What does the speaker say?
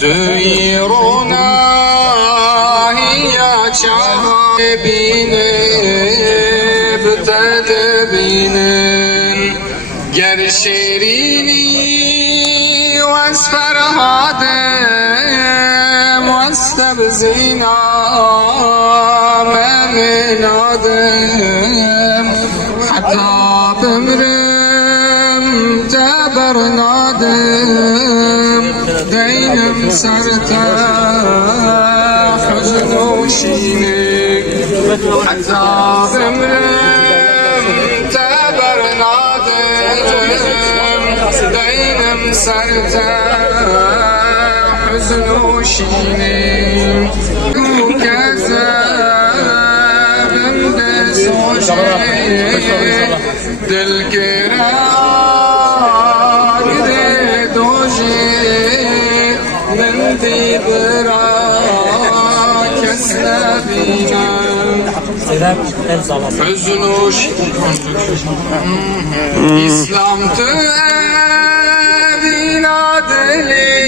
Duyuruna hiya çağibinib tedbinin ger şirini vesferhadim vestebzina meminadim hatta bimrim tebernadim deynim serta hüzn و şinik hatta bimrim tebernadim deynim serta hüzn و şinik kezebim de soje dil Özünüş İslam tüevina deli